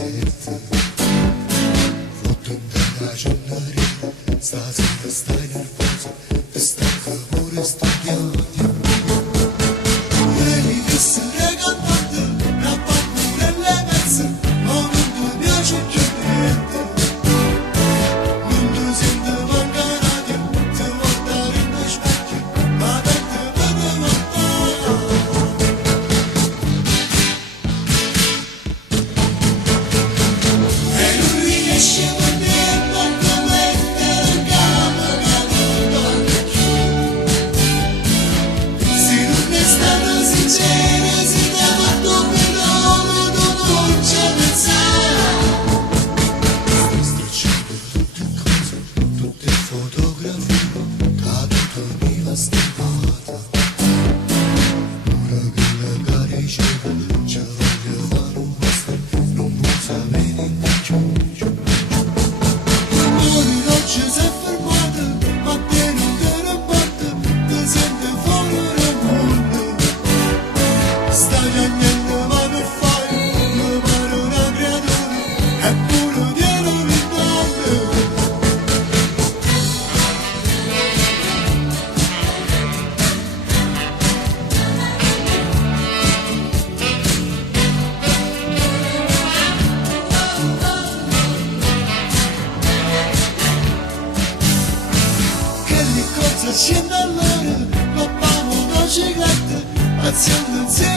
sevdi. Fottunda giornare, stasera stai nervoso, ti stanco pure studiare. Ieri che sei cantante, una paura nelle mezze, ma non ti piace più niente. Non ti senti manca radio, ti guardare in specchio, ma per te vede lontano. E non riesce a vedere tanto mettere in gamba caduto anche più. Se non è stato sincero, si ti ha fatto per nome, tu non ci pensare. Stracciate tutte cose, tutte fotografie, caduto nella stampata. Ora che la gara riceve, ci voglio fare un posto, non può sapere in più. L'amore non ci si è fermato, ma te non te ne parte, ti senti fuori dal mondo. Stai piangendo ma non fai, mi pare una creatura, eppure dietro l'intanto. Che di cosa c'è da loro, papà una cicletta, accendo insieme.